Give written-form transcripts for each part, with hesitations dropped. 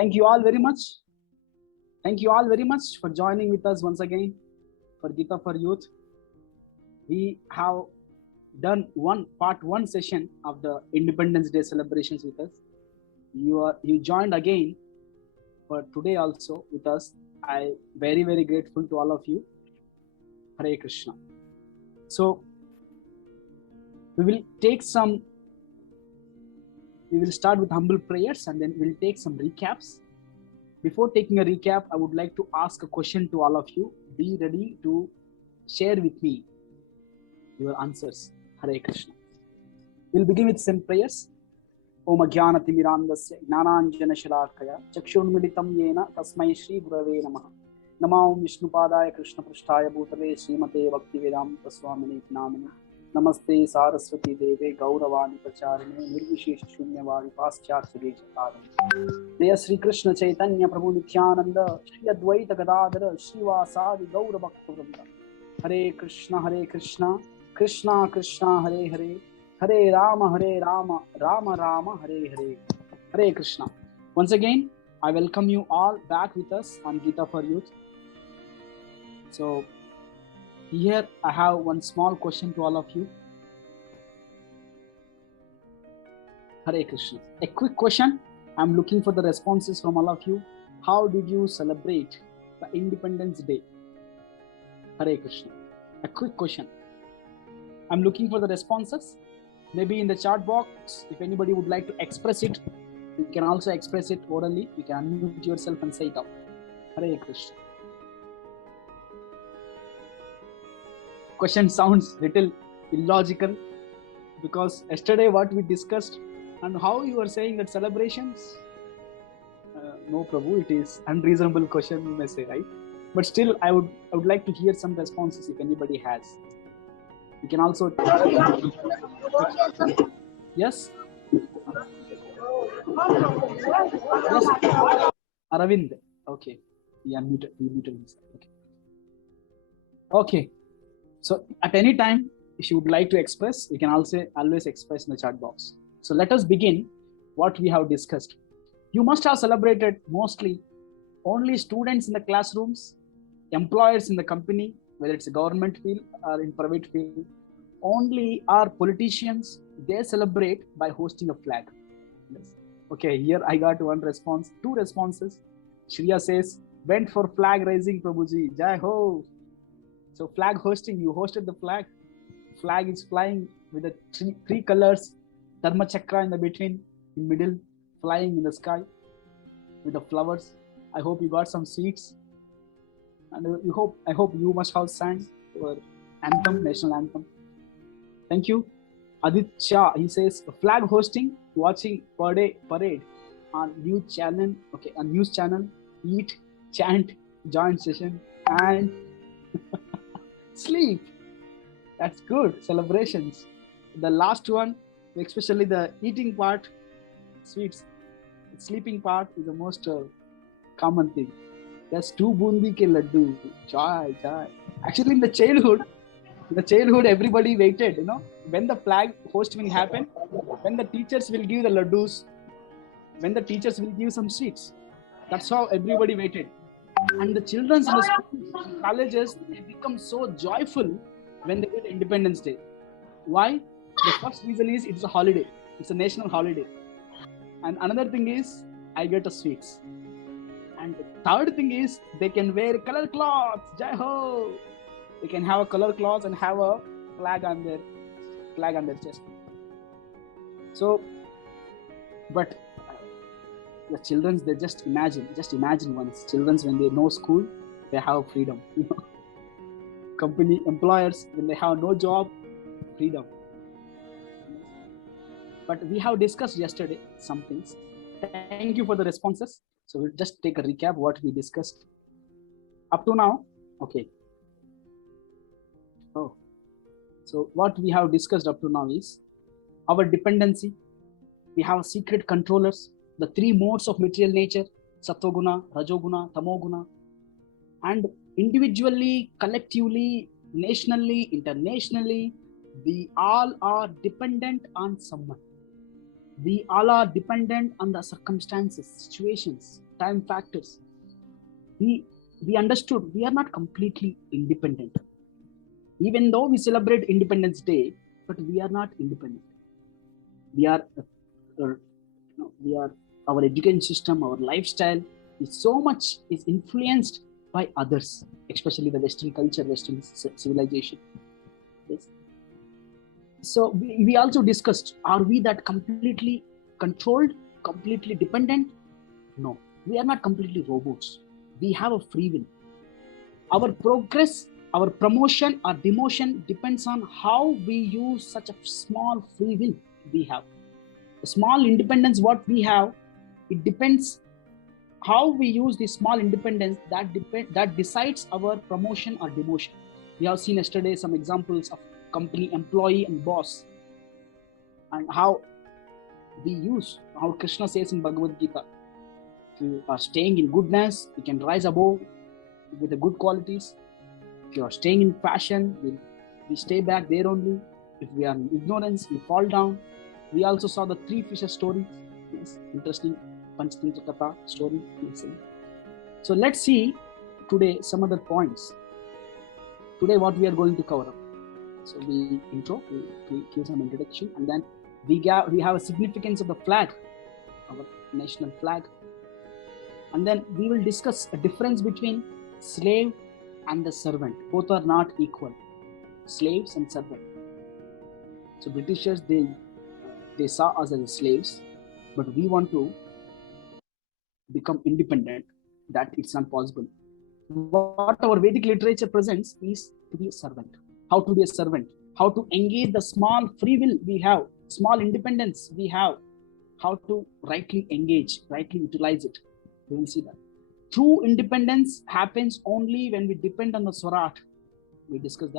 Thank you all very much. Thank you all very much for joining with us once again for Gita for Youth. We have done part one session of the Independence Day celebrations with us. You joined again for today also with us. I very grateful to all of you. Hare Krishna. So we will start with humble prayers and then we'll take some recaps. Before taking a recap, I would like to ask a question to all of you. Be ready to share with me your answers. Hare Krishna. We'll begin with some prayers. Om Ajnanatirmirandasya Gnananjana Shalakaya Chakshurmilitam Yena Tasmai Shri Gurave Namaha Namam Vishnupadaya Krishna Prasthaya Bhutale Srimate Bhaktivedanta Swamini Namini Namaste Saraswati Deve Gauravani Pracharine Nirvishesha Shunyavadi Pascharya Jatari Deya Sri Krishna Chaitanya Prabhu Nityananda Shri Advaita Gadadhara Srivasadi Gaura Bhaktivinoda Hare Krishna Krishna Krishna Hare Hare Hare Rama Rama Rama Hare Hare Hare Krishna. Once again, I welcome you all back with us on Gita for Youth. So here I have one small question to all of you. Hare Krishna. A quick question. I'm looking for the responses from all of you. How did you celebrate the Independence Day? Hare Krishna. A quick question. I'm looking for the responses. Maybe in the chat box, if anybody would like to express it, you can also express it orally. You can unmute yourself and say it out. Hare Krishna. Question sounds little illogical because yesterday what we discussed and how you are saying that celebrations, no Prabhu, it is unreasonable question you may say, right? But still I would like to hear some responses if anybody has. You can also yes. Aravind. Okay. Yeah, muted himself. Okay. So at any time, if you would like to express, you can also always express in the chat box. So let us begin what we have discussed. You must have celebrated mostly only students in the classrooms, employers in the company, whether it's a government field or in private field. Only our politicians, they celebrate by hosting a flag. Yes. Okay, here I got one response, two responses. Shriya says, went for flag raising, Prabhuji. Jai ho. So flag hosting, you hosted the flag. Flag is flying with the three colors, Dharma Chakra in the between, in middle, flying in the sky with the flowers. I hope you got some seats. And I hope you must have sang your anthem, national anthem. Thank you. Adit Shah, he says, flag hosting, watching parade on news channel. Okay, on news channel, eat, chant, join session, and sleep. That's good. Celebrations. The last one, especially the eating part, sweets. The sleeping part is the most common thing. There's 2 bundi ke laddu. Joy. Actually, in the childhood, everybody waited, when the flag hosting will happen, when the teachers will give the laddus, when the teachers will give some sweets. That's how everybody waited. And the children in the schools, colleges, they become so joyful when they get Independence Day. Why? The first reason is it's a holiday. It's a national holiday. And another thing is, I get a sweets. And the third thing is, they can wear color cloths. Jai ho! They can have a color cloth and have a flag on their chest. So, but the children, they just imagine once. Children, when they know school, they have freedom. Company employers, when they have no job, freedom. But we have discussed yesterday some things. Thank you for the responses. So we'll just take a recap what we discussed up to now. Okay. So what we have discussed up to now is our dependency. We have secret controllers, the 3 modes of material nature, Sattva-guna, Rajoguna, Tamoguna. And individually, collectively, nationally, internationally, we all are dependent on someone. We all are dependent on the circumstances, situations, time factors. We understood we are not completely independent. Even though we celebrate Independence Day, but we are not independent. We are, we are our education system, our lifestyle is so much is influenced by others, especially the Western culture, Western civilization. Yes. So we also discussed: are we that completely controlled, completely dependent? No, we are not completely robots. We have a free will. Our progress, our promotion or demotion depends on how we use such a small free will we have. The small independence what we have, it depends how we use this small independence that decides our promotion or demotion. We have seen yesterday some examples of company employee and boss, and how we use, how Krishna says in Bhagavad Gita, if you are staying in goodness, you can rise above with the good qualities. If you are staying in passion, we stay back there only. If we are in ignorance, we fall down. We also saw the three fishes story. Yes, interesting Panchatantra Katha story. So let's see today some other points. Today what we are going to cover up. So we give some introduction, and then we have a significance of the flag, our national flag. And then we will discuss a difference between slave and the servant. Both are not equal, slaves and servant. So Britishers, they saw us as slaves, but we want to become independent. That it's not possible. What our Vedic literature presents is to be a servant. How to be a servant, how to engage the small free will we have, small independence we have, how to rightly engage, rightly utilize it. We will see that. True independence happens only when we depend on the Swarat. We will discuss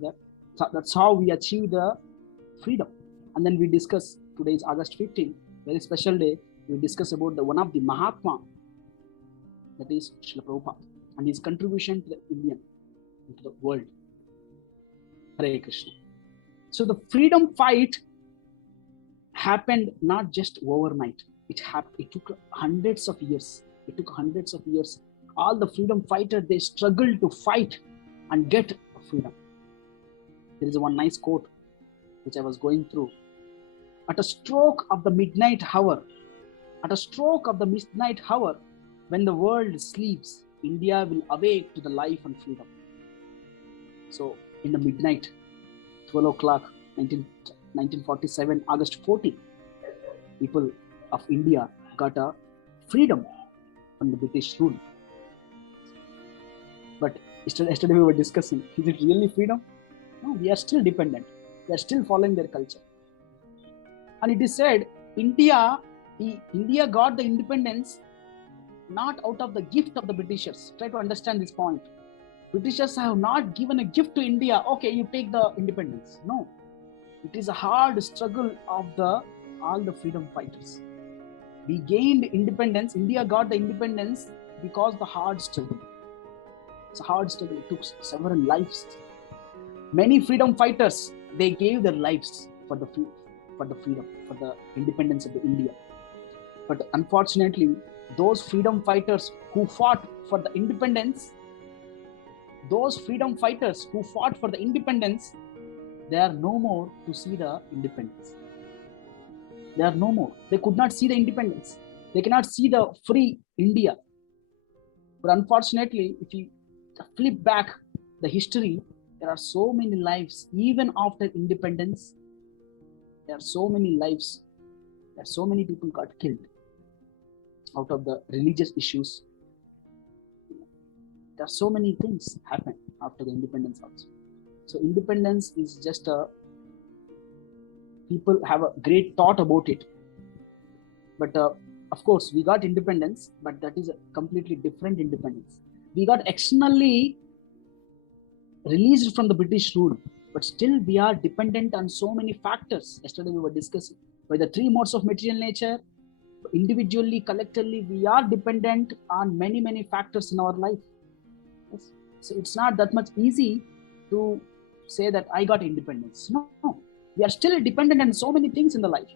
that. So that's how we achieve the freedom. And then we discuss, today is August 15, very special day. We discuss about the one of the Mahatma, that is Srila Prabhupada, and his contribution to the Indian, to the world. Hare Krishna. So the freedom fight happened not just overnight. It took hundreds of years. All the freedom fighters, they struggled to fight and get freedom. There is one nice quote which I was going through. At a stroke of the midnight hour, when the world sleeps, India will awake to the life and freedom. So in the midnight, 12 o'clock, 1947, August 14, people of India got a freedom from the British rule. But yesterday we were discussing, is it really freedom? No, we are still dependent. We are still following their culture. And it is said, India got the independence not out of the gift of the Britishers. Try to understand this point. Britishers have not given a gift to India. Okay, you take the independence. No, it is a hard struggle of all the freedom fighters. We gained independence. India got the independence because the hard struggle. It's a hard struggle. It took several lives. Many freedom fighters, they gave their lives for the freedom, for the independence of the India. But unfortunately, those freedom fighters who fought for the independence, they are no more to see the independence. They are no more. They could not see the independence. They cannot see the free India. But unfortunately, if you flip back the history, there are so many lives, even after independence. There are so many lives. There are so many people got killed out of the religious issues. There are so many things happen after the independence also. So independence is just people have a great thought about it. But of course, we got independence, but that is a completely different independence. We got externally released from the British rule, but still we are dependent on so many factors. Yesterday we were discussing by the three modes of material nature. Individually, collectively, we are dependent on many factors in our life. Yes. So it's not that much easy to say that I got independence. No. We are still dependent on so many things in the life.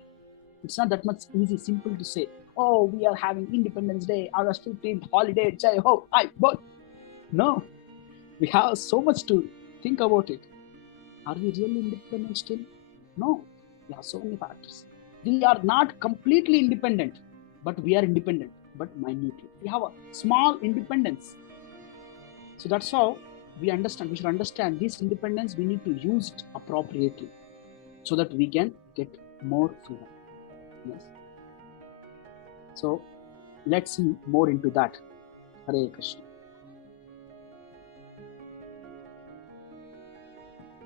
It's not that much easy, simple to say. oh, we are having Independence Day, August 15th, holiday, jai ho, I, but no, we have so much to think about it. Are we really independent still? No, we have so many factors. We are not completely independent, but we are independent, but minutely. We have a small independence. So that's how we should understand this independence. We need to use it appropriately so that we can get more freedom. Yes. So let's see more into that. Hare Krishna.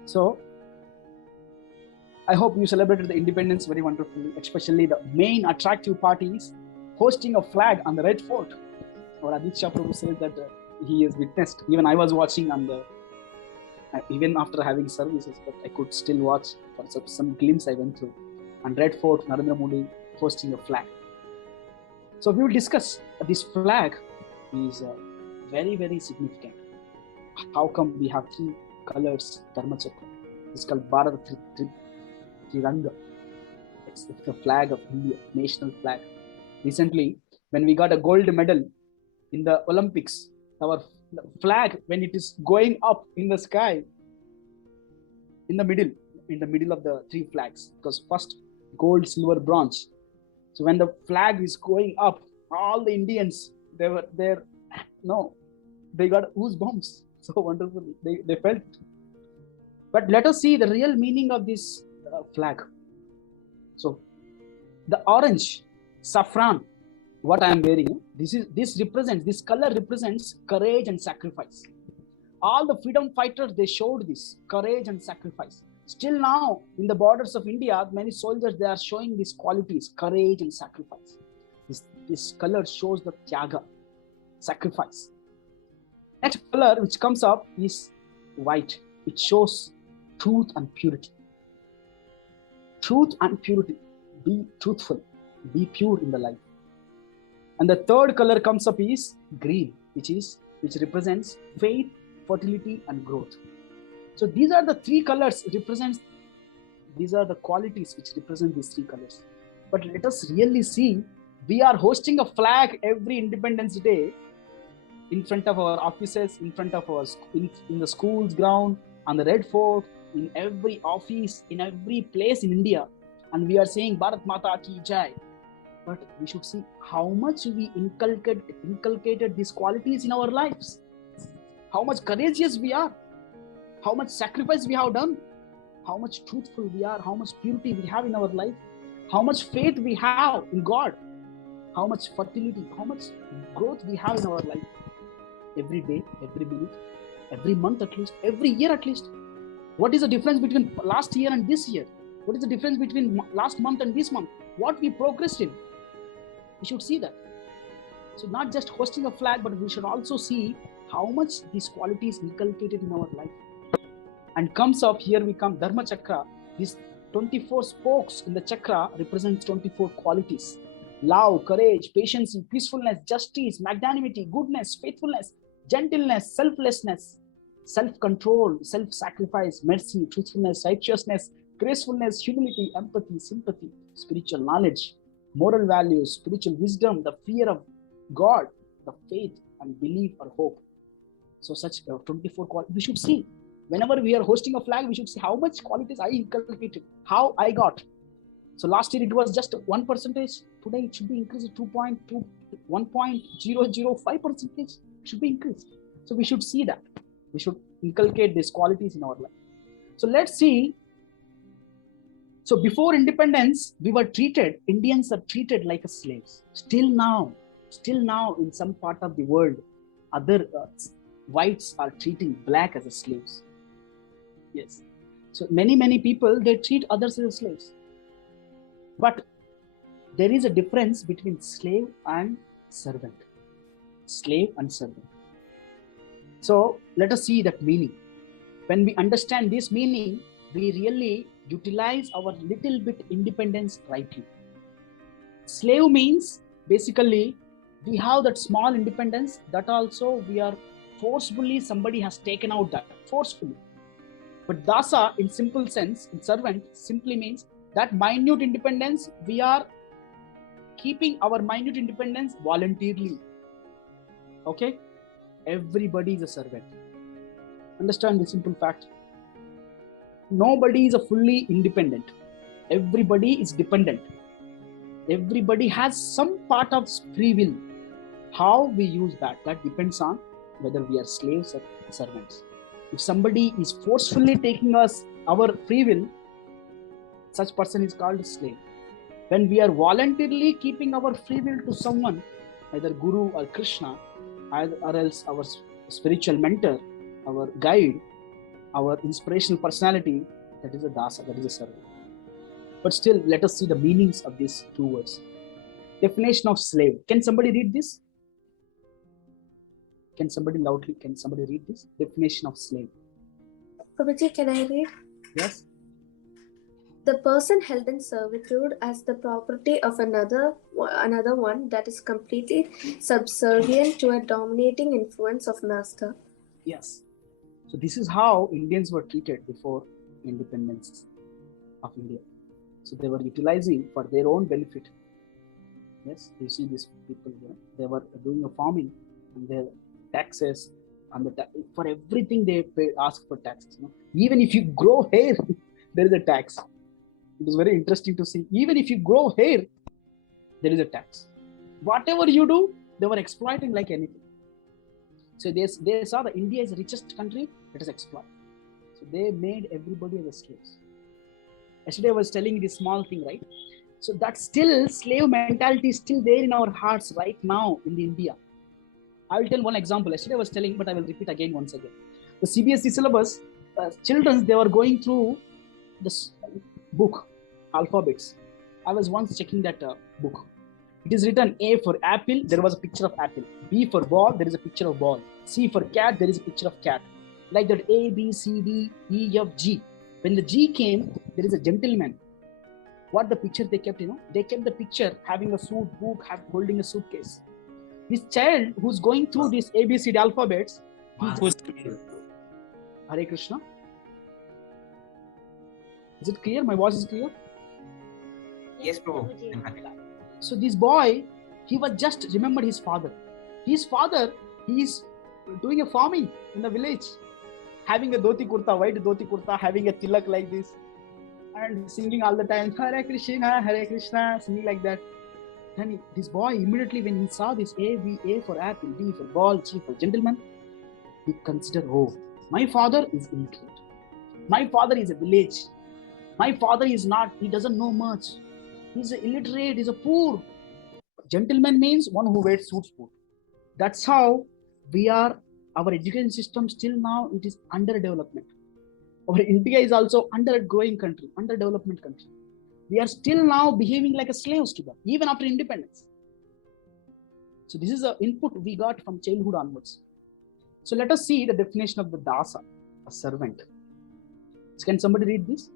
So I hope you celebrated the independence very wonderfully, especially the main attractive part is hosting a flag on the Red Fort. Or Aditya Prabhu says that he has witnessed. Even I was watching on the, even after having services, but I could still watch for some glimpse I went through. On Red Fort, Narendra Modi hosting a flag. So we will discuss this flag is very, very significant. How come we have three colors, Dharma Chakra? It's called Bharat Tiranga. It's the flag of India, national flag. Recently, when we got a gold medal in the Olympics, our flag, when it is going up in the sky, in the middle of the three flags, because first gold, silver, bronze. So when the flag is going up, all the Indians, they got goosebumps. So wonderfully, they felt it. But let us see the real meaning of this flag. So the orange, saffron, what I am wearing, this color represents courage and sacrifice. All the freedom fighters, they showed this courage and sacrifice. Still now, in the borders of India, many soldiers, they are showing these qualities, courage and sacrifice. This color shows the tyaga, sacrifice. Next color which comes up is white. It shows truth and purity. Truth and purity. Be truthful. Be pure in the life. And the third color comes up is green, which represents faith, fertility, and growth. So these are the three colors these are the qualities which represent these three colors. But let us really see, we are hosting a flag every Independence Day in front of our offices, in front of our in the school's ground, on the Red Fort, in every office, in every place in India, and we are saying Bharat Mata Ki Jai. But we should see how much we inculcated these qualities in our lives, how much courageous we are, how much sacrifice we have done, how much truthful we are, how much purity we have in our life, how much faith we have in God, how much fertility, how much growth we have in our life. Every day, every minute, every month at least, every year at least. What is the difference between last year and this year? What is the difference between last month and this month? What we progressed in? We should see that. So not just hosting a flag, but we should also see how much these qualities inculcated in our life. And comes up, here we come, Dharma Chakra. These 24 spokes in the chakra represents 24 qualities. Love, courage, patience, peacefulness, justice, magnanimity, goodness, faithfulness, gentleness, selflessness, self-control, self-sacrifice, mercy, truthfulness, righteousness, gracefulness, humility, empathy, sympathy, spiritual knowledge, moral values, spiritual wisdom, the fear of God, the faith and belief or hope. So such 24 qualities. We should see, whenever we are hosting a flag, we should see how much qualities I inculcated, how I got. So last year it was just 1%. Today it should be increased to 1.005%. Should be increased. So we should see that. We should inculcate these qualities in our life. So let's see. So before independence, Indians are treated like slaves. Still now, in some part of the world, other whites are treating black as slaves. Yes. So many people, they treat others as slaves. But there is a difference between slave and servant. Slave and servant. So let us see that meaning. When we understand this meaning, we really utilize our little bit independence rightly. Slave means basically we have that small independence, that also we are forcefully, somebody has taken out that forcefully. But dasa, in simple sense, in servant, simply means that minute independence we are keeping our minute independence voluntarily. Okay? Everybody is a servant. Understand this simple fact. Nobody is a fully independent. Everybody is dependent. Everybody has some part of free will. How we use that depends on whether we are slaves or servants. If somebody is forcefully taking us our free will, such person is called a slave. When we are voluntarily keeping our free will to someone, either Guru or Krishna, or else our spiritual mentor, our guide, our inspirational personality, that is a dasa, that is a servant. But still, let us see the meanings of these two words. Definition of slave. Can somebody read this? Can somebody read this? Definition of slave. Prabhuji, can I read? Yes. The person held in servitude as the property of another one that is completely subservient to a dominating influence of master. Yes. So this is how Indians were treated before independence of India. So they were utilizing for their own benefit. Yes, you see these people here. They were doing a farming, and their taxes, and for everything they ask for taxes. Even if you grow hair, there is a tax. It is very interesting to see. Even if you grow hair, there is a tax. Whatever you do, they were exploiting like anything. So they saw that India is the richest country, let us exploit. So they made everybody as a slaves. Yesterday I was telling you this small thing, right? So that still slave mentality is still there in our hearts right now in India. I will tell one example. Yesterday I was telling, but I will repeat again once again. The CBSE syllabus, children, they were going through this book, alphabets. I was once checking that book. It is written A for apple, there was a picture of apple. B for ball, there is a picture of ball. C for cat, there is a picture of cat. Like that A, B, C, D, E, F, G. When the G came, there is a gentleman. What the picture they kept, they kept the picture having a suit book, holding a suitcase. This child who's going through these ABCD alphabets, Hare Krishna. Is it clear? My voice is clear? Yes, Prabhu. So this boy, he was just remembered his father. His father, he is doing a farming in the village, having a dhoti kurta, white dhoti kurta, having a tilak like this, and singing all the time, Hare Krishna, singing like that. Then this boy, immediately when he saw this A for apple, B for ball, G for gentleman, he considered, oh, my father is illiterate. My father is a village. My father is not, he doesn't know much. He's illiterate, he's a poor. Gentleman means one who wears suits. That's how we are, our education system still now, it is under development. Our India is also under a growing country, under development country. We are still now behaving like a slaves to them, even after independence. So this is the input we got from childhood onwards. So let us see the definition of the dasa, a servant. So can somebody read this?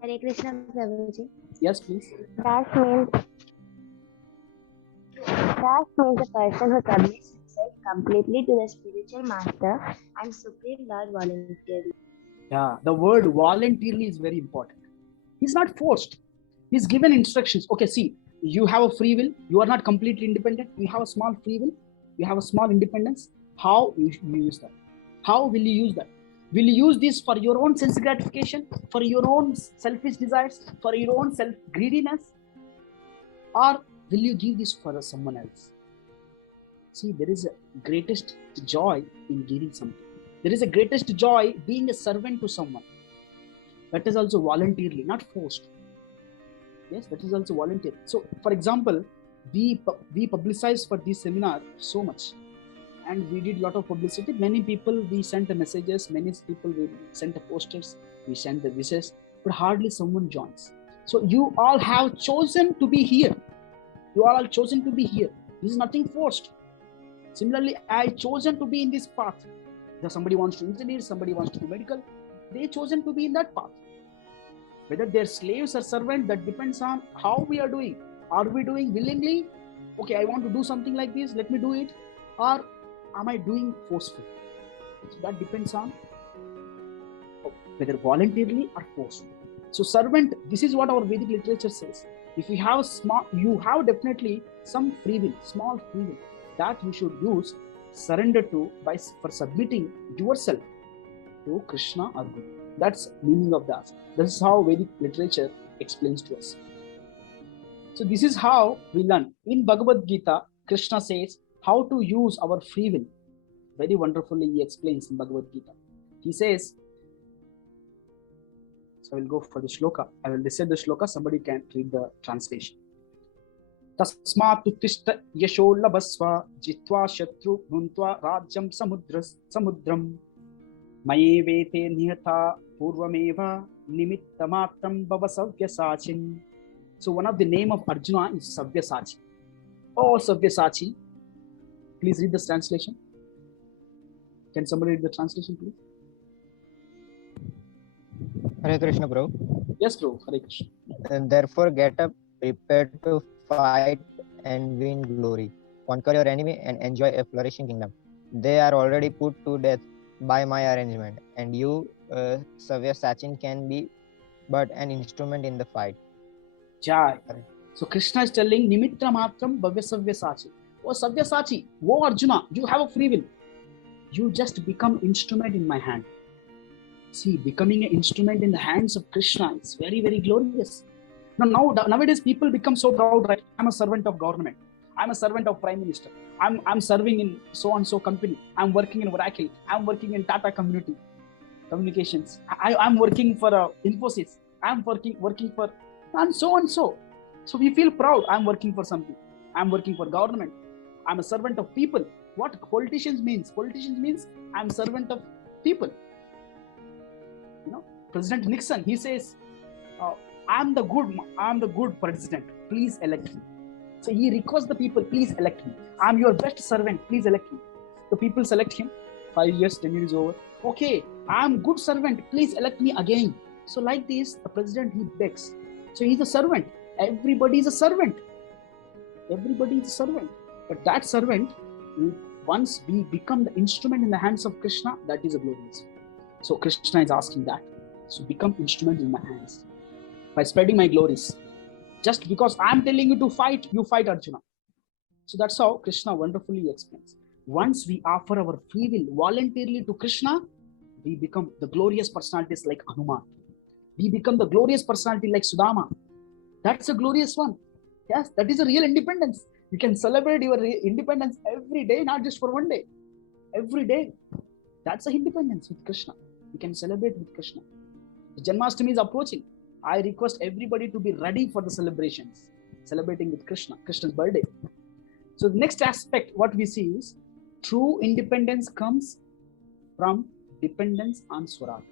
Hare Krishna, Prabhuji. Yes, please. Das means a person who submits himself completely to the spiritual master and supreme Lord voluntarily. Yeah, the word voluntarily is very important. He's not forced. He's given instructions. Okay, see, you have a free will. You are not completely independent. You have a small free will. You have a small independence. How you use that? How will you use that? Will you use this for your own sense gratification, for your own selfish desires, for your own self-greediness? Or will you give this for someone else? See, there is a greatest joy in giving something. There is a greatest joy being a servant to someone. That is also voluntarily, not forced. Yes, that is also voluntary. So, for example, we publicized for this seminar so much. And we did a lot of publicity. Many people, we sent the messages. Many people, we sent the posters. We sent the wishes. But hardly someone joins. So you all have chosen to be here. You all have chosen to be here. This is nothing forced. Similarly, I chosen to be in this path. If somebody wants to engineer, somebody wants to do medical. They chosen to be in that path. Whether they're slaves or servants, that depends on how we are doing. Are we doing willingly? Okay, I want to do something like this. Let me do it. Or am I doing forcefully? So that depends on whether voluntarily or forcefully. So servant, this is what our Vedic literature says. If you have you have definitely some free will, small free will, that you should use, surrender to for submitting yourself to Krishna or Guru. That's meaning of that. This is how Vedic literature explains to us. So this is how we learn. In Bhagavad Gita, Krishna says how to use our free will. Very wonderfully he explains in Bhagavad Gita. He says, so I will go for the shloka. I will recite the shloka. Somebody can read the translation. Tasmat uttishta yasho labasva jitva shatru bhuntva rajyam samudram maye vete nihata purvameva nimittamatram bhavasavya. So one of the name of Arjuna is Sabyasachi. Oh, Sabyasachi. Please read this translation. Can somebody read the translation, please? Hare Krishna, bro. Yes, bro. Hare Krishna. And therefore, get up, prepare to fight and win glory. Conquer your enemy and enjoy a flourishing kingdom. They are already put to death by my arrangement, and you, Sabyasachi, can be but an instrument in the fight. Jai. So Krishna is telling Nimitra Matram Bhavya. Oh Sabyasachi, oh Arjuna, you have a free will. You just become instrument in my hand. See, becoming an instrument in the hands of Krishna is very, very glorious. Nowadays people become so proud, right? I'm a servant of government. I'm a servant of Prime Minister. I'm serving in so and so company. I'm working in Oracle. I'm working in Tata Communications. I'm working for Infosys. I'm working for and so and so. So we feel proud. I'm working for something. I'm working for government. I'm a servant of people. What politicians means? Politicians means I'm servant of people. President Nixon, he says, I'm the good president. Please elect me. So he requests the people, please elect me. I'm your best servant. Please elect me. The people select him. 5 years, 10 years over. Okay, I'm good servant. Please elect me again. So like this, the president, he begs. So he's a servant. Everybody is a servant. Everybody is a servant. But that servant, once we become the instrument in the hands of Krishna, that is a glorious. So Krishna is asking that. So become instrument in my hands. By spreading my glories. Just because I'm telling you to fight, you fight Arjuna. So that's how Krishna wonderfully explains. Once we offer our free will voluntarily to Krishna, we become the glorious personalities like Hanuman. We become the glorious personality like Sudama. That's a glorious one. Yes, that is a real independence. You can celebrate your independence every day, not just for one day. Every day. That's a independence with Krishna. You can celebrate with Krishna. The Janmashtami is approaching. I request everybody to be ready for the celebrations. Celebrating with Krishna, Krishna's birthday. So the next aspect, what we see is true independence comes from dependence on Swarat.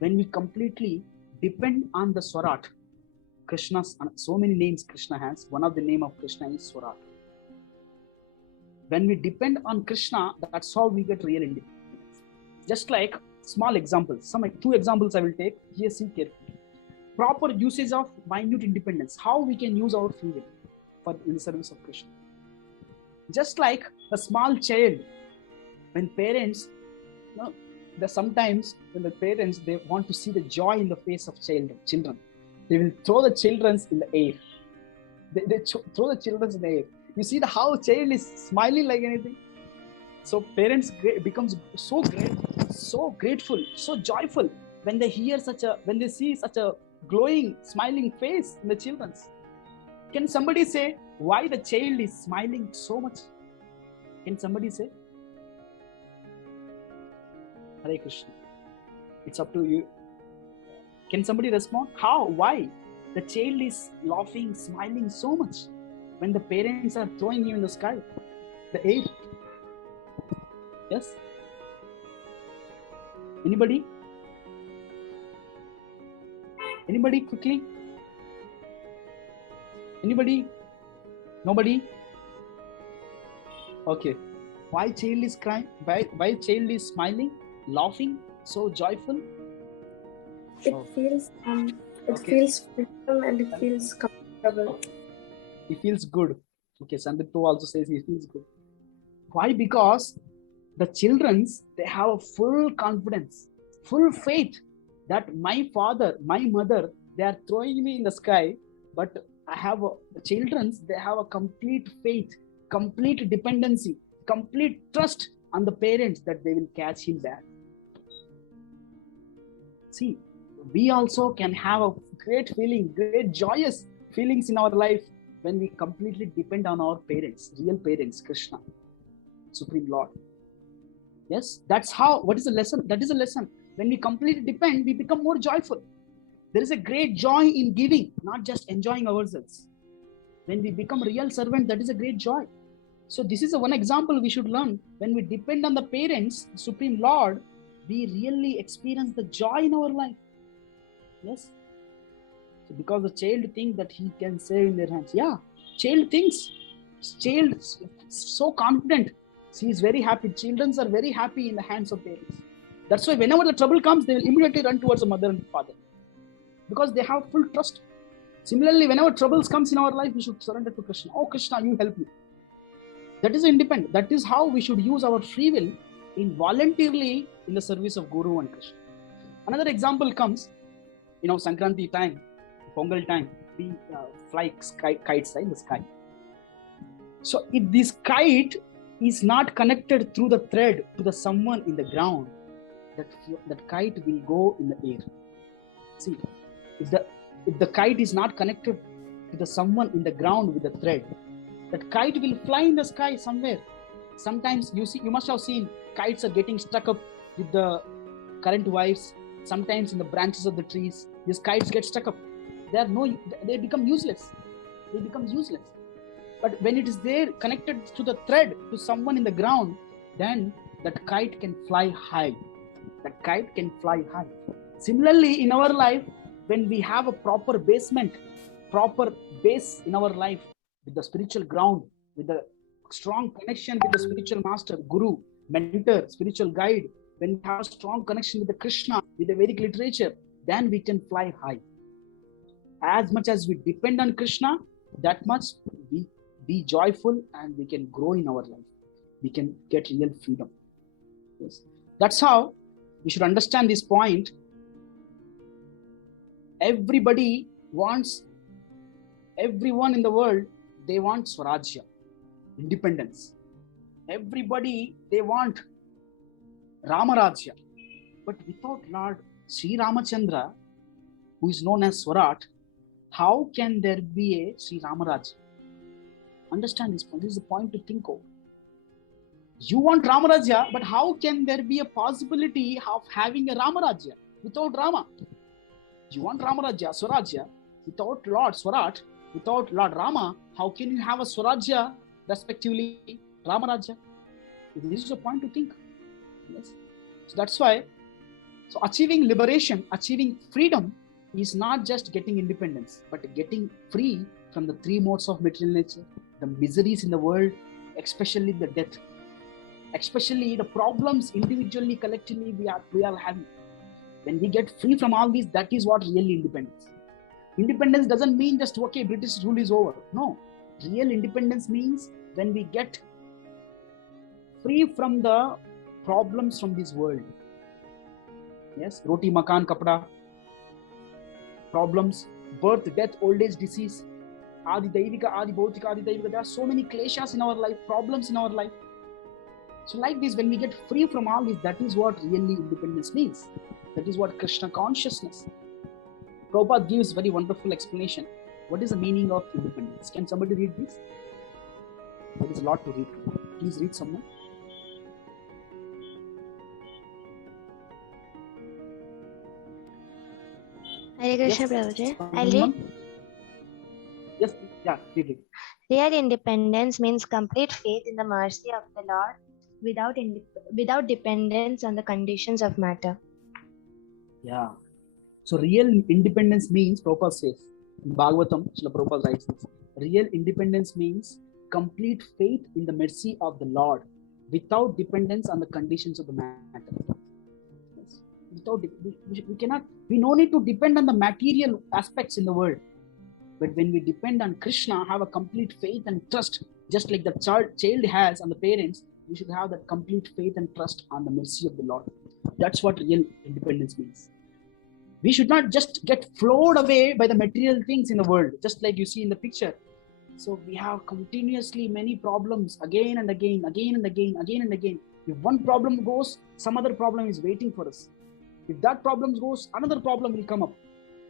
When we completely depend on the Swarat, Krishna's, so many names Krishna has. One of the name of Krishna is Swarat. When we depend on Krishna, that's how we get real independence. Just like small examples. Two examples I will take. Here, see carefully. Proper usage of minute independence. How we can use our free will in the service of Krishna. Just like a small child, when parents, sometimes when the parents, they want to see the joy in the face of children, they will throw the children in the air. They throw the children in the air. You see how child is smiling like anything. So parents becomes so grateful, so joyful when they see such a glowing, smiling face in the children's. Can somebody say why the child is smiling so much? Can somebody say? Hare Krishna. It's up to you. Can somebody respond? How? Why? The child is laughing, smiling so much when the parents are throwing him in the sky, the air. Yes? Anybody? Anybody quickly? Anybody? Nobody? Okay. Why child is crying? Why child is smiling, laughing, so joyful? It feels freedom and it feels comfortable. He feels good. Okay, Sandip also says he feels good. Why? Because the children's, they have a full confidence, full faith that my father, my mother, they are throwing me in the sky, but the children, they have a complete faith, complete dependency, complete trust on the parents that they will catch him back. See, we also can have a great feeling, great joyous feelings in our life when we completely depend on our parents, real parents, Krishna, Supreme Lord. Yes, that's how, what is the lesson? That is a lesson. When we completely depend, we become more joyful. There is a great joy in giving, not just enjoying ourselves. When we become real servant, that is a great joy. So this is one example we should learn. When we depend on the parents, Supreme Lord, we really experience the joy in our life. Yes. So because the child thinks that he can save in their hands. Yeah, child thinks. Child is so confident. She is very happy. Children are very happy in the hands of parents. That's why whenever the trouble comes, they will immediately run towards the mother and father. Because they have full trust. Similarly, whenever troubles comes in our life, we should surrender to Krishna. Oh Krishna, you help me. That is independent. That is how we should use our free will in voluntarily in the service of Guru and Krishna. Another example comes, Sankranti time, Pongal time, we fly kites in the sky. So if this kite is not connected through the thread to the someone in the ground, that kite will go in the air. See, if the kite is not connected to the someone in the ground with the thread, that kite will fly in the sky somewhere. Sometimes you must have seen kites are getting stuck up with the current wires. Sometimes in the branches of the trees, these kites get stuck up. They become useless. They become useless. But when it is there connected to the thread to someone in the ground, then that kite can fly high. That kite can fly high. Similarly, in our life, when we have a proper base in our life with the spiritual ground, with the strong connection with the spiritual master, Guru, mentor, spiritual guide, when we have a strong connection with the Krishna, with the Vedic literature, then we can fly high. As much as we depend on Krishna, that much we be joyful and we can grow in our life. We can get real freedom. Yes. That's how we should understand this point. Everyone in the world, they want Swarajya, independence. Everybody, they want Ramarajya. But without Lord Sri Ramachandra, who is known as Swarat, how can there be a Sri Ramarajya? Understand this point. This is the point to think of. You want Ramarajya, but how can there be a possibility of having a Ramarajya without Rama? You want Ramarajya, Swarajya, without Lord Swarat, without Lord Rama, how can you have a Swarajya, respectively Ramarajya? This is a point to think. Yes. So that's why, achieving liberation, achieving freedom is not just getting independence, but getting free from the three modes of material nature, the miseries in the world, especially the death, especially the problems individually, collectively we are having. When we get free from all these, that is what really independence. Independence doesn't mean just, okay, British rule is over. No. Real independence means when we get free from the problems from this world. Yes, roti, makan, kapda, problems, birth, death, old age, disease, adi daivika, adi bhautika, adi daivika. There are so many kleshas in our life, problems in our life. So like this, when we get free from all this, that is what really independence means. That is what Krishna consciousness. Prabhupada gives very wonderful explanation. What is the meaning of independence? Can somebody read this? There is a lot to read. Please read someone. Hare Krishna, Prabhuji. I'll read. Yes, yeah, read it. Real independence means complete faith in the mercy of the Lord without dependence on the conditions of matter. Yeah. So real independence means, Prabhupada says, in Bhagavatam, Srila Prabhupada writes this, real independence means complete faith in the mercy of the Lord without dependence on the conditions of the matter. Yes. We no need to depend on the material aspects in the world. But when we depend on Krishna, have a complete faith and trust, just like the child has on the parents, we should have that complete faith and trust on the mercy of the Lord. That's what real independence means. We should not just get flowed away by the material things in the world, just like you see in the picture. So we have continuously many problems again and again, again and again, again and again. If one problem goes, some other problem is waiting for us. If that problem goes, another problem will come up.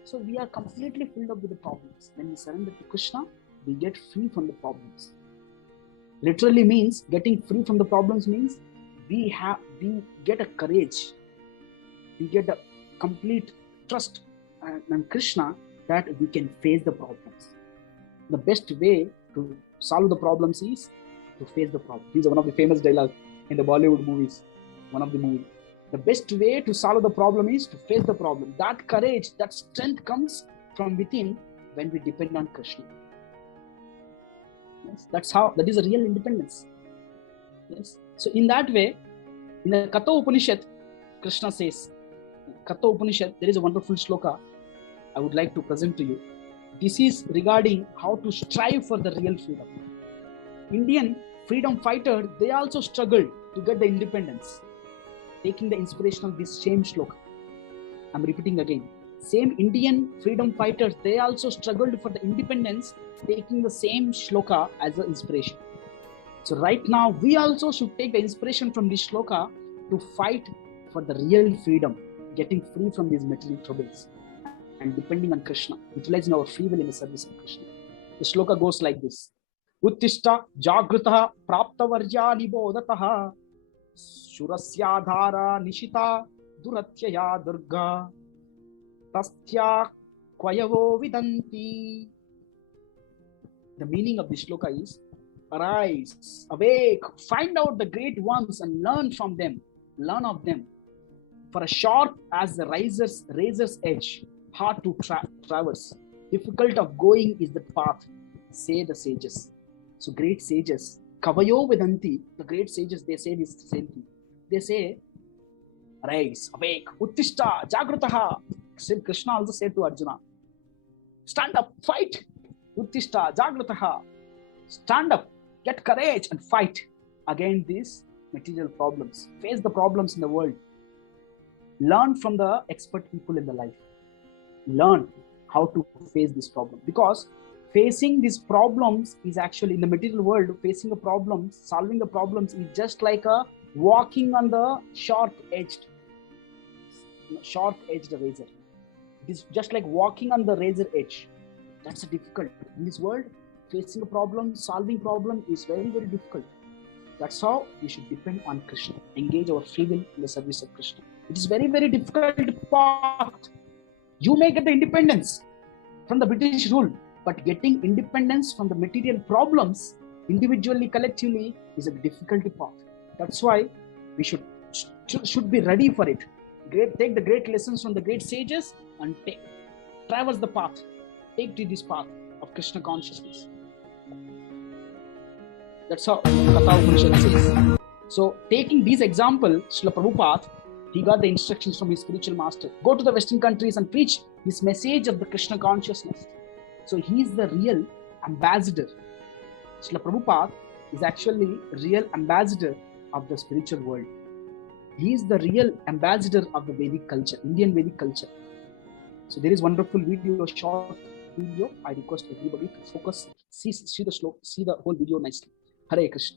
So we are completely filled up with the problems. When we surrender to Krishna, we get free from the problems. Literally means getting free from the problems means we get a courage, we get a complete trust in Krishna that we can face the problems. The best way to solve the problems is to face the problem. These are one of the famous dialogues in the Bollywood movies, one of the movies. The best way to solve the problem is to face the problem. That courage, that strength comes from within when we depend on Krishna. Yes, that is a real independence. Yes. So in that way, in the Katha Upanishad, Krishna says, Katha Upanishad, there is a wonderful shloka I would like to present to you. This is regarding how to strive for the real freedom. Indian freedom fighters, they also struggled to get the independence, taking the inspiration of this same shloka. I'm repeating again. Same Indian freedom fighters, they also struggled for the independence, taking the same shloka as an inspiration. So right now, we also should take the inspiration from this shloka to fight for the real freedom, getting free from these material troubles and depending on Krishna, utilizing our free will in the service of Krishna. The shloka goes like this. Uttishta jagrataha praptavarya nibodataha shurasyadhara nishita duratyaya durga tastya kvayavo vidanti. The meaning of this shloka is, arise, awake, find out the great ones and learn from them, learn of them. For as sharp as the razor's edge, hard to traverse, difficult of going is the path, say the sages. So great sages, Kavayo Vedanti, the great sages, they say this same thing. They say, arise, awake, Uttishta, Jagrataha. Krishna also said to Arjuna, stand up, fight, Uttishta, Jagrataha. Stand up, get courage and fight against these material problems. Face the problems in the world. Learn from the expert people in the life. Learn how to face this problem, because facing these problems is actually in the material world, facing a problem, solving the problems is just like a walking on the sharp-edged razor. It is just like walking on the razor edge. That's difficult. In this world, facing a problem, solving problem is very, very difficult. That's how we should depend on Krishna, engage our free will in the service of Krishna. It is very, very difficult path. You may get the independence from the British rule, but getting independence from the material problems, individually, collectively, is a difficult path. That's why we should be ready for it. Take the great lessons from the great sages and traverse the path. Take to this path of Krishna consciousness. That's how Katha Upanishad says. So, taking this example, Srila Prabhupada, he got the instructions from his spiritual master. Go to the Western countries and preach this message of the Krishna consciousness. So he is the real ambassador. Srila Prabhupada is actually real ambassador of the spiritual world. He is the real ambassador of the Vedic culture, Indian Vedic culture. So there is wonderful video, short video. I request everybody to focus, see the whole video nicely. Hare Krishna.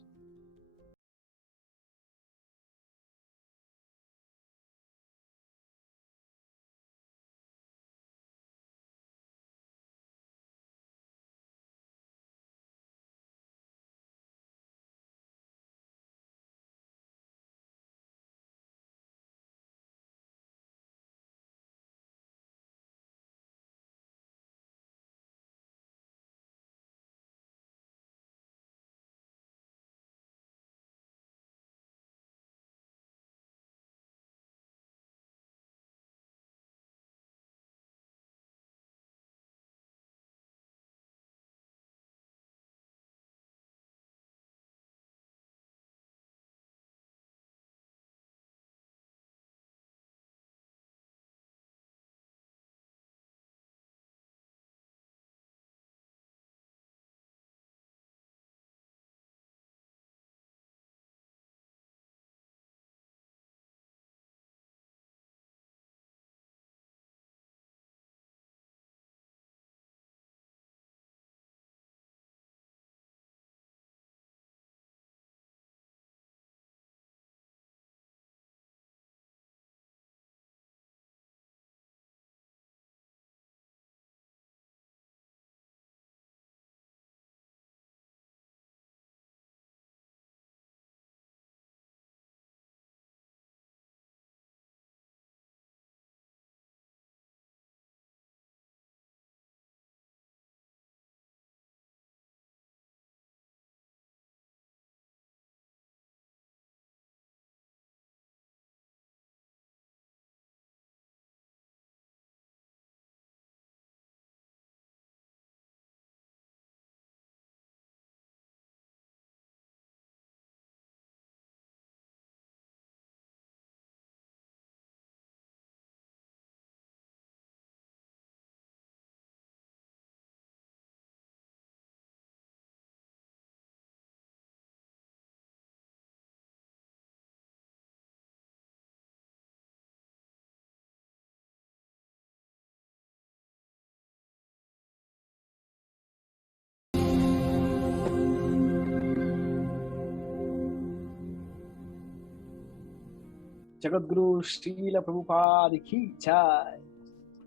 Jagadguru Srila Prabhupada ki jai.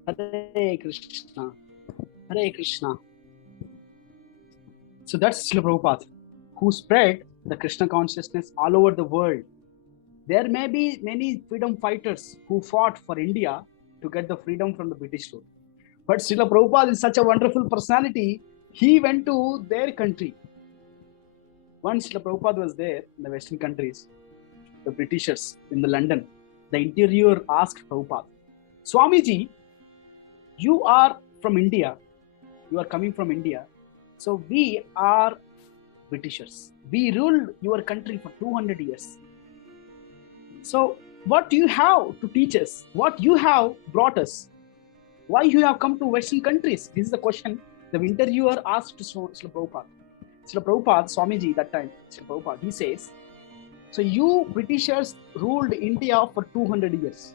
Hare Krishna. Hare Krishna. So that's Srila Prabhupada, who spread the Krishna consciousness all over the world. There may be many freedom fighters who fought for India to get the freedom from the British rule. But Srila Prabhupada is such a wonderful personality, he went to their country. Once Srila Prabhupada was there in the Western countries, the Britishers in the London, the interviewer asked Prabhupada, Swamiji, you are from India, you are coming from India, so we are Britishers. We ruled your country for 200 years. So what do you have to teach us? What you have brought us? Why you have come to Western countries? This is the question the interviewer asked to Srila Prabhupada. Srila Prabhupada, Swamiji, that time, Srila Prabhupada, he says, so you Britishers ruled India for 200 years.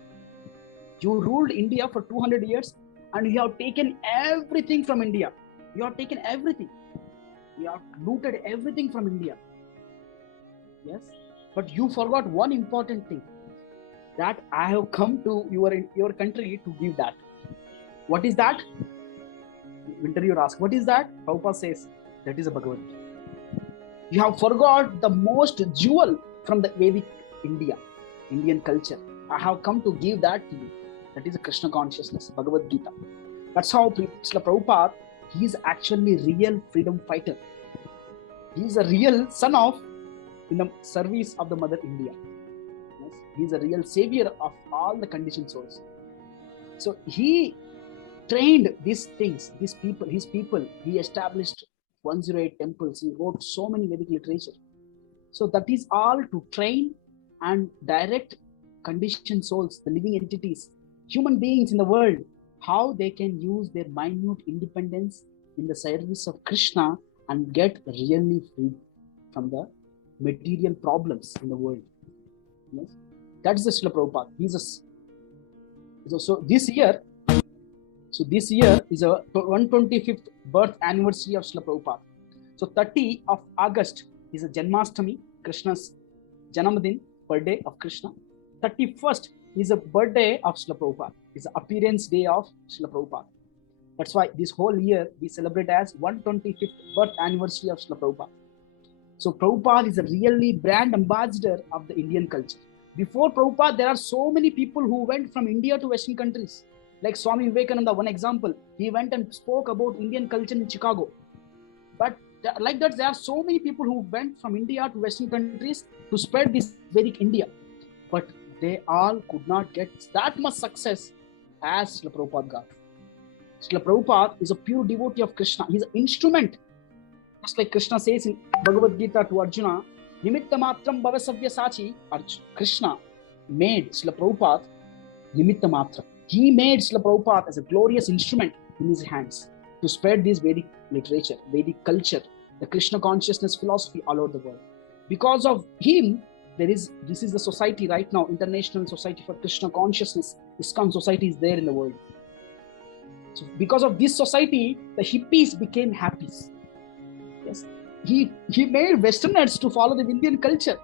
You ruled India for 200 years and you have taken everything from India. You have taken everything. You have looted everything from India. Yes. But you forgot one important thing, that I have come to your country to give that. What is that? The interviewer asks, what is that? Prabhupada says, that is a Bhagavad Gita. You have forgot the most jewel from the Vedic Indian culture. I have come to give that to you. That is a Krishna consciousness, Bhagavad Gita. That's how Srila Prabhupada, he is actually a real freedom fighter. He is a real son of, in the service of the Mother India. Yes? He is a real savior of all the conditioned souls. So he trained these things, his people, he established 108 temples, he wrote so many Vedic literature. So that is all to train and direct conditioned souls, the living entities, human beings in the world, how they can use their minute independence in the service of Krishna and get really free from the material problems in the world. Yes, that's the Srila Prabhupada. So this year is a 125th birth anniversary of Srila Prabhupada. So 30 of August is a Janmashtami, Krishna's Janamadin, birthday of Krishna. 31st is a birthday of Srila Prabhupada. It's the appearance day of Srila Prabhupada. That's why this whole year we celebrate as 125th birth anniversary of Srila Prabhupada. So Prabhupada is a really brand ambassador of the Indian culture. Before Prabhupada, there are so many people who went from India to Western countries. Like Swami Vivekananda, one example, he went and spoke about Indian culture in Chicago. But like that, there are so many people who went from India to Western countries to spread this Vedic India. But they all could not get that much success as Srila Prabhupada got. Srila Prabhupada is a pure devotee of Krishna. He's an instrument. Just like Krishna says in Bhagavad Gita to Arjuna, Nimitta matram bhavasavya sachi. Krishna made Srila Prabhupada Nimitta matra. He made Srila Prabhupada as a glorious instrument in his hands to spread this Vedic literature, Vedic culture, the Krishna consciousness philosophy all over the world. Because of him, this is the society right now, International Society for Krishna Consciousness, ISKCON society is there in the world. So because of this society, the hippies became happies. Yes, he made Westerners to follow the Indian culture.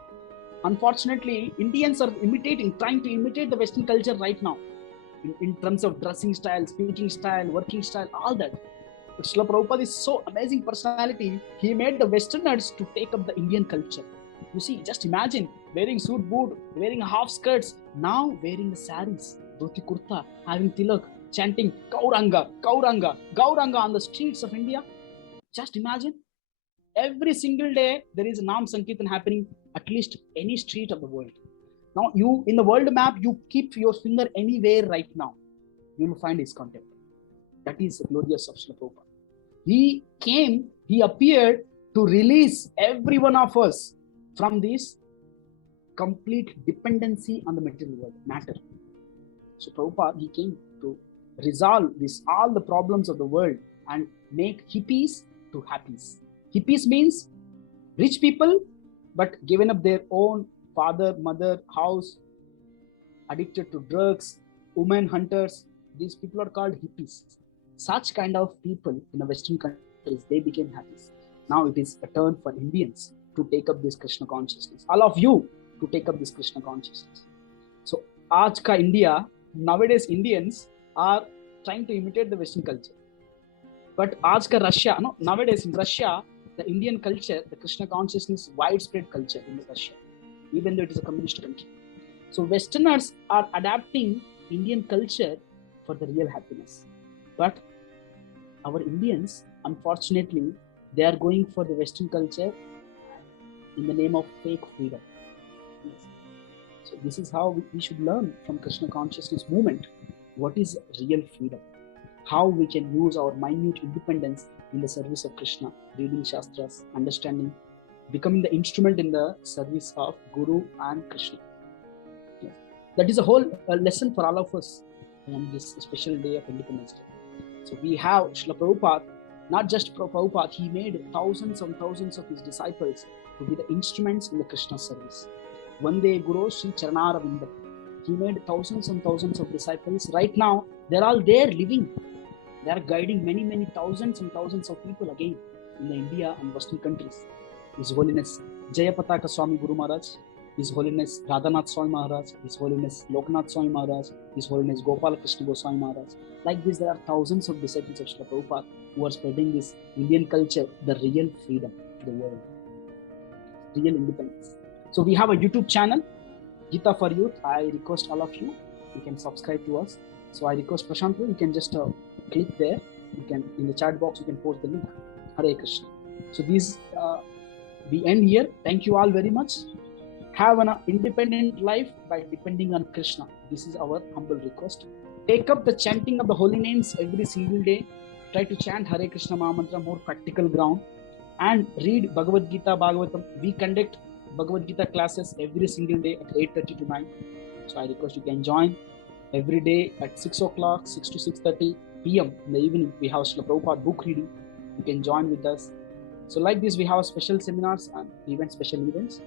Unfortunately, Indians are trying to imitate the Western culture right now, in terms of dressing style, speaking style, working style, all that. But Srila Prabhupada is so amazing personality. He made the Westerners to take up the Indian culture. You see, just imagine wearing suit boot, wearing half skirts, now wearing the saris, dhoti kurta, having tilak, chanting Gauranga, Gauranga, Gauranga on the streets of India. Just imagine, every single day there is a Nam Sankirtan happening at least any street of the world. Now you, in the world map, you keep your finger anywhere right now, you will find his content. That is the glorious of Srila Prabhupada. He appeared to release every one of us from this complete dependency on the material world, matter. So Prabhupada, he came to resolve all the problems of the world and make hippies to happies. Hippies means rich people, but given up their own father, mother, house, addicted to drugs, women hunters. These people are called hippies. Such kind of people in the Western countries, they became happies. Now it is a turn for Indians to take up this Krishna consciousness. All of you to take up this Krishna consciousness. So आज का India, nowadays Indians are trying to imitate the Western culture. But आज का Russia, no, nowadays in Russia, the Indian culture, the Krishna consciousness, widespread culture in Russia, even though it is a communist country. So Westerners are adapting Indian culture for the real happiness. But our Indians, unfortunately, they are going for the Western culture in the name of fake freedom. Yes. So this is how we should learn from Krishna consciousness movement what is real freedom, how we can use our minute independence in the service of Krishna, reading Shastras, understanding, becoming the instrument in the service of Guru and Krishna. Yes. That is a whole lesson for all of us on this special day of Independence Day. So we have Srila Prabhupada, not just Prabhupada, he made thousands and thousands of his disciples to be the instruments in the Krishna service. Vande Guru Sri Charanaravindam. He made thousands and thousands of disciples. Right now, they're all there living. They are guiding many, many thousands and thousands of people again in the India and Western countries. His Holiness Jayapataka Swami Guru Maharaj, His Holiness Radhanath Swami Maharaj, His Holiness Lokanath Swami Maharaj, His Holiness Gopal Krishna Goswami Maharaj. Like this, there are thousands of disciples of Srila Prabhupada who are spreading this Indian culture, the real freedom to the world, real independence. So we have a YouTube channel, Gita for Youth. I request all of you can subscribe to us. So I request Prashant, you can just click there. You can, in the chat box, you can post the link. Hare Krishna. So these, we end here. Thank you all very much. Have an independent life by depending on Krishna. This is our humble request. Take up the chanting of the holy names every single day. Try to chant Hare Krishna Mahamantra, more practical ground. And read Bhagavad Gita, Bhagavatam. We conduct Bhagavad Gita classes every single day at 8:30 to 9. So I request you can join every day at 6 o'clock, 6 to 6:30 p.m. in the evening. We have Srila Prabhupada book reading. You can join with us. So like this, we have special seminars and special events.